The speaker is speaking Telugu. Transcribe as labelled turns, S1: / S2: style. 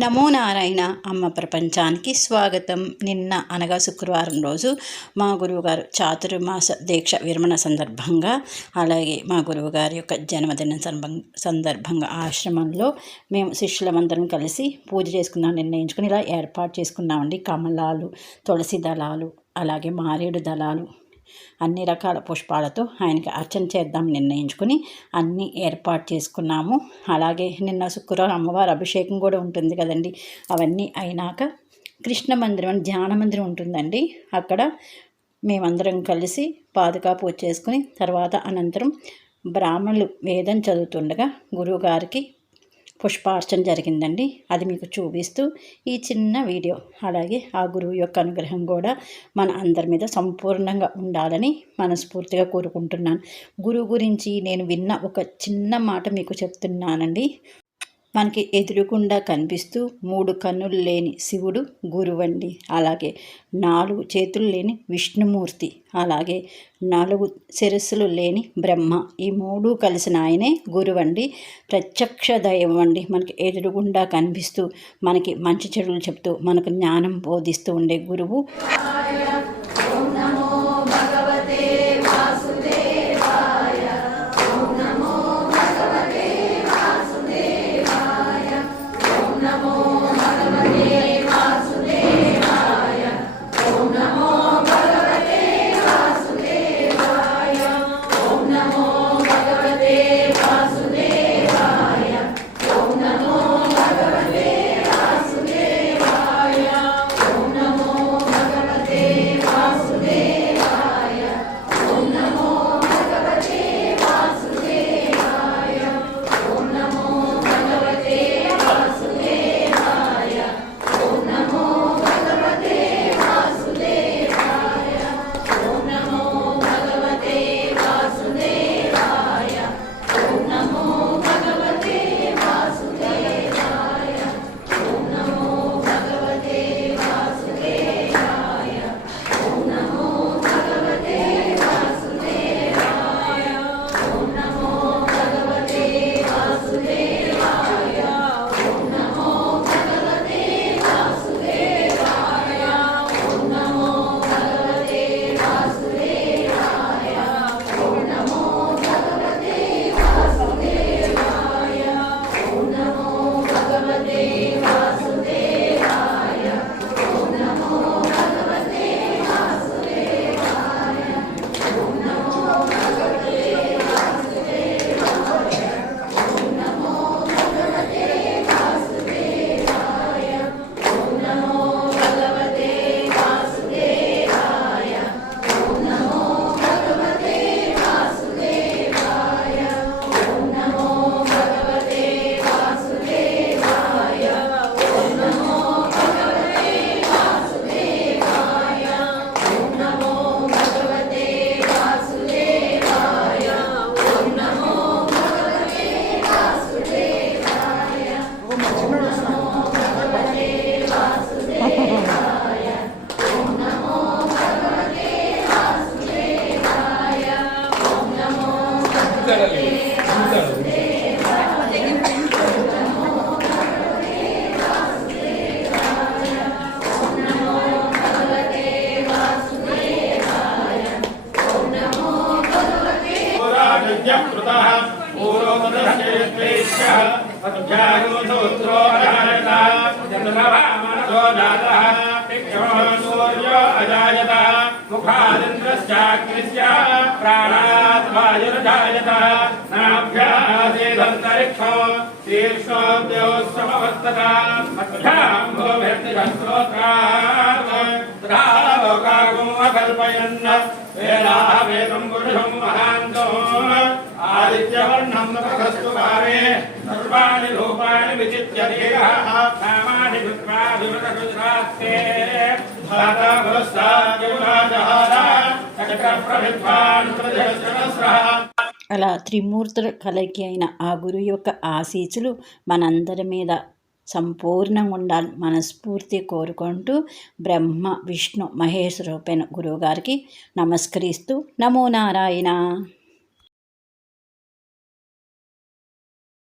S1: నమో నారాయణ అమ్మ ప్రపంచానికి స్వాగతం. నిన్న అనగా శుక్రవారం రోజు మా గురువుగారు చాతుర్మాస దీక్ష విరమణ సందర్భంగా అలాగే మా గురువుగారి యొక్క జన్మదిన సందర్భంగా ఆశ్రమంలో మేము శిష్యులమందరం కలిసి పూజ చేసుకుందాం నిర్ణయించుకుని ఇలా ఏర్పాటు చేసుకున్నామండి. కమలాలు తులసి దళాలు అలాగే మారేడు దళాలు అన్ని రకాల పుష్పాలతో ఆయనకి అర్చన చేద్దాం నిర్ణయించుకుని అన్నీ ఏర్పాటు చేసుకున్నాము. అలాగే నిన్న శుక్రవారం అమ్మవారి అభిషేకం కూడా ఉంటుంది కదండి. అవన్నీ అయినాక కృష్ణ మందిరం అని ధ్యాన మందిరం ఉంటుందండి. అక్కడ మేమందరం కలిసి పాదుకా పూజ చేసుకుని తర్వాత అనంతరం బ్రాహ్మణులు వేదం చదువుతుండగా గురువుగారికి పుష్పార్చన జరిగిందండి. అది మీకు చూపిస్తూ ఈ చిన్న వీడియో అలాగే ఆ గురువు యొక్క అనుగ్రహం కూడా మన అందరి మీద సంపూర్ణంగా ఉండాలని మనస్ఫూర్తిగా కోరుకుంటున్నాను. గురువు గురించి నేను విన్న ఒక చిన్న మాట మీకు చెప్తున్నానండి. మనకి ఎదురుకుండా కనిపిస్తూ మూడు కన్నులు లేని శివుడు గురువండి. అలాగే నాలుగు చేతులు లేని విష్ణుమూర్తి. అలాగే నాలుగు శిరస్సులు లేని బ్రహ్మ. ఈ మూడు కలిసిన ఆయనే గురువండి. ప్రత్యక్ష దైవం అండి. మనకి ఎదురుగుండా కనిపిస్తూ మనకి మంచి చెడులు చెప్తూ మనకు జ్ఞానం బోధిస్తూ ఉండే గురువు.
S2: यज्ञः कृतः पूर्वोपदस्येष्यः अध्यागमसूत्रो जातः। सूर्यो अजायत। मुखादिन्द्रश्चाग्निश्च प्राणात् वायुर्जायत। नाम शीर्षोद्योत्समवर्तता अभ्याम्भोभिर्तिशस्त्रोत्रात् तथा लोकागुम् अकल्पयन् वेदाः वेदम् पुरुषम् महान्तो आदित्यवर्णम् प्रशस्तु भावे सर्वाणि रूपाणि विचित्य देहः नामानि विप्राभिमतगुजरास्ते धाता भवस्ताद्यमुराजहार चक्रप्रभिद्वान् प्रजस्रस्रः
S1: అలా త్రిమూర్తుల కలయికి అయిన ఆ గురువు యొక్క ఆశీస్సులు మనందరి మీద సంపూర్ణంగా ఉండాలి. మనస్ఫూర్తి కోరుకుంటూ బ్రహ్మ విష్ణు మహేష్ గురువుగారికి నమస్కరిస్తూ నమో నారాయణ.